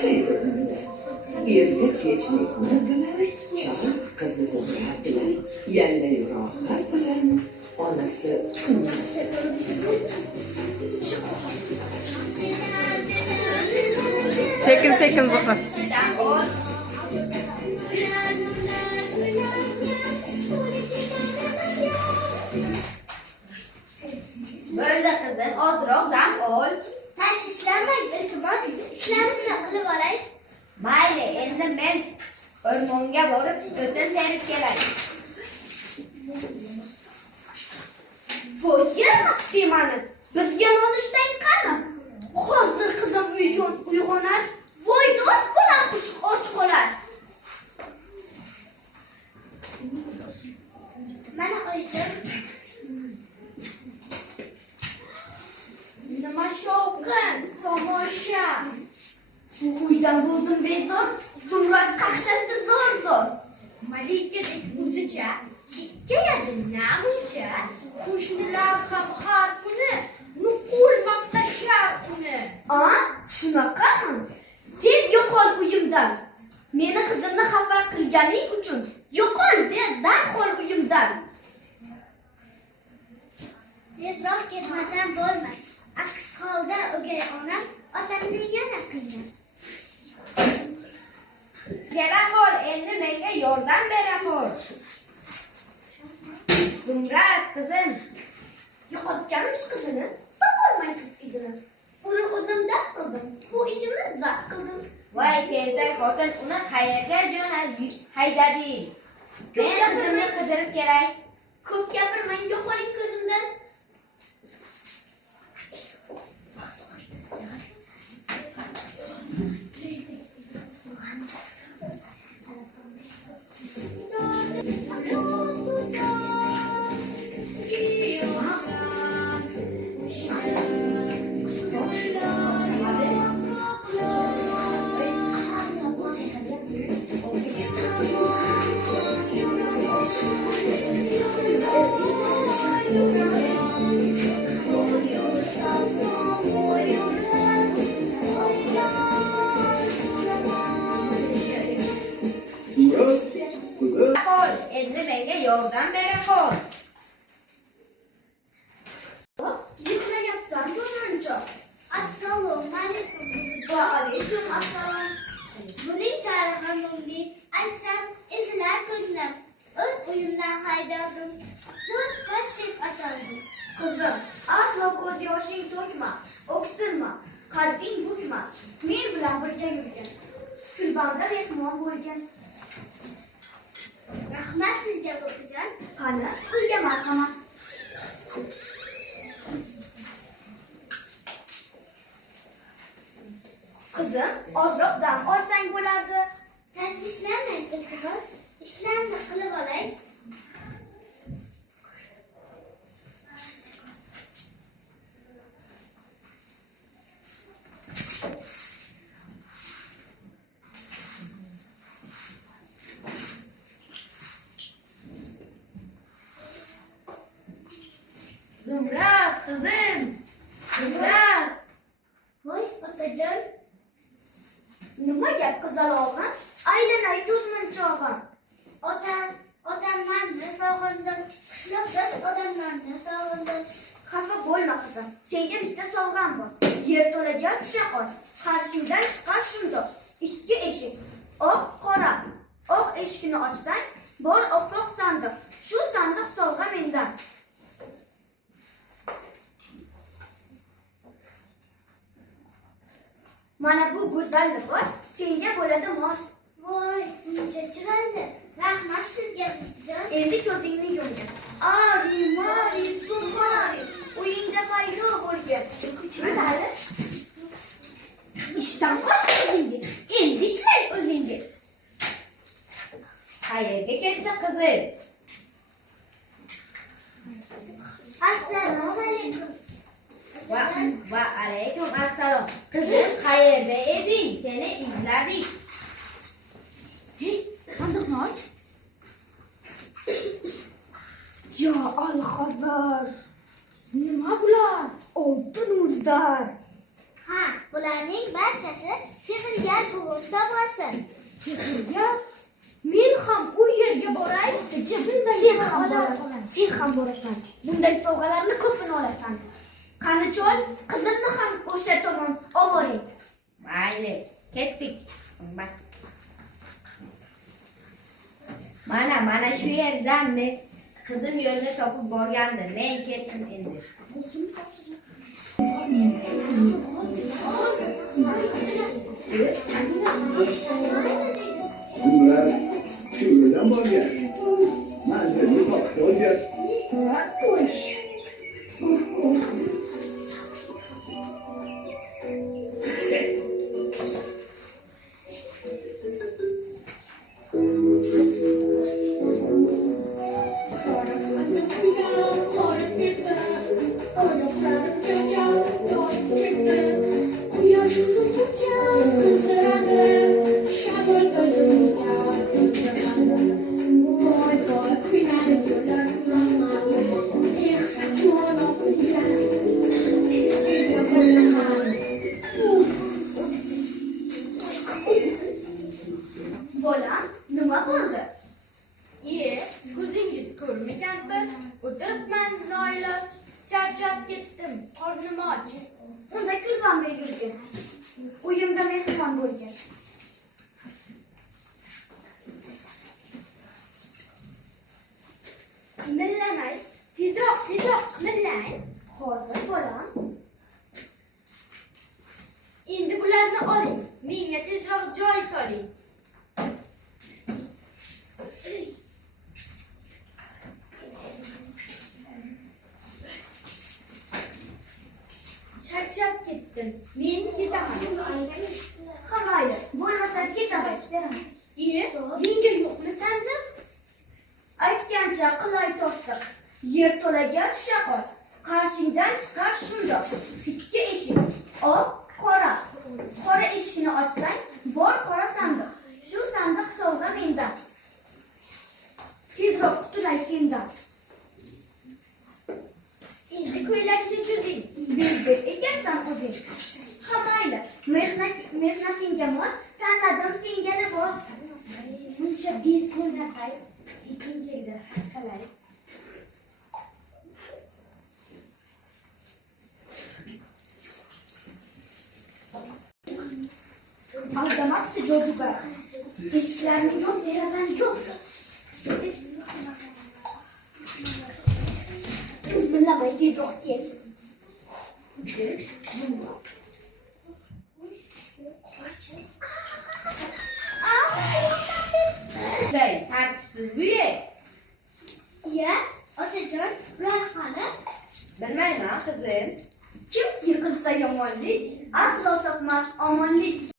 Erkek kechlikni bilan, chol qizi Zuhra bilan, yallay rohat bilan, onasi Tunni. Sekin Zuhra. Bo'ldi qizim, ozroq dam ol. Tashvishlanmang, iltimos, ishlarimni qilib olay. Mayli, endi men o'rmonga borib o'tin terib kelay. Voy, yaraqti meni. Bizga nonushtan qani? Hozir qizim uyg'onar. Voy, dod bo'lar, qushq och qolar. Mana oyim. Nima shovqin, tomosha. Uydan bo'ldim bezor, Zumrad qaqshatdi zo'r. Malikadek o'zicha, kekkayadi namuscha. Qo'shnilar ham har kuni nuqul maqtashar uni. Shunaqami? Tez yo'qol uyimdan. Meni qizimni xafa qilganing uchun yo'qol darhol uyimdan. Tezroq ketmasam bo'lmas. Aks holda o'gay onam otamni yana qiynar. Kelahol, endi menga yordam berahol. Zumrad qizim, yo'qotganmish qizini, topolmay qiz idini. Uni o'zimda qildim, bu ishimni zabt qildim. Voy tezak xotin, uni qayerga haydading? Men qizimni qidirib kelay. Ko'p gapirmang, yo'qoling ko'zimdan. Endi menga yordam berahol. Yig'layapsan buncha. Assalomu alaykum. Va alaykum assalom. Buning tarihi mungli. Aytsam, izlar ko'zlab. O'z uyimdan haydadim. So'z qo'sh deb ataldim. Qizim, aslo ko'z yoshing to'kma, o'ksinma, qadding bukma. Men bilan birga yurgin. Kulbanda mehmon bo'lgin. Rahmat sizga o'qijon. Qani, uyga marhamat. Qizim, ozroq dam olsang bo'lardi. Tashvishlanmang, iltimos, ishlarni qilib olay. Zumrad qizim, Zumrad. Voy, otajon. Nima gap qizalog'im? Aylanay tuzmunchog'im. Otam meni sog'indim. Qishloqdosh odamlarni sog'indim. Xafa bo'lma qizim. Senga bitta sovg'am bor. Yerto'laga tusha qol. Qarshingdan chiqar shundoq. 2 eshik. Oq, qora. Oq eshikni ochsang, bor oppoq sandiq. Shu sandiq sovg'a mendan. Mana bu go'zal libos senga bo'ladi mos. Voy, buncha chiroyli. Rahmat sizga. Endi ko'zingni yumgin. Mari, sumari. Uyingda paydo bo'lgan. Mana ishdan qochdi o'zingiz. Endi ishlang o'zingiz. Qayerga ketdi qizim? Assalomu alaykum. Va alaykum assalom. Qizim, qayerda eding? Seni izladik. Hey, sandiqni och. Ya al-Xazar. Nima bular? Oltin uzar. Ha, Bularning barchasi sehrgar bug'un sovg'asi. Sehrgar? Men ham u yerga boray. Sen ham borasan. Bunday sovg'alarni ko'pini olasan. Qani chol, qizimni ham o'sha tomon oboring. Mayli, ketdik. Mana shu yerdan qizim yo'lni topib borgandi. Men ketdim endi. Qizimlar shu yo'ldan borgan. Manzilni topib olgan. Bolam, nima bo'ldi? Ko'zingiz ko'rmaganmi? O'tiribman noiloj. Charchab ketdim. Qornim och. Unda kulbamga yurgin. Uyimda mehmon bo'lgin. Millamay, tezroq millang. Hozir bolam. Endi bularni oling. Menga tezroq joy soling. Charchab ketdim. Men ketaman. Ha mayli, bo'lmasa ketaman. Menga yo'qmi sandim? Aytgancha qilay tortdiq. Yerto'laga tusha qol. Qarshingdan chiqar shundoq. Ikki eshik. Oq, qora. Qora eshikni ochsang, bor qora sandiq. Shu sandiq sovg'a mendan. Tezroq qutulay sendan. Endi ko'ylakni cho'zing. Bezdek ekansan o'zing. Ha mayli, mehnatingga mos, tanladim senga libos. Buncha bezg'unaqay, ikkinchiga qalay. Aldamabdi jodugar. Eshiklarni yo'q, deradan yo'q. Millamay tezroq kel. Day, tartibsiz bu yer. Iya, otajon, ular qani? Bilmayman qizim. Kim yiqilsa yomonlik, aslo topmas omonlik.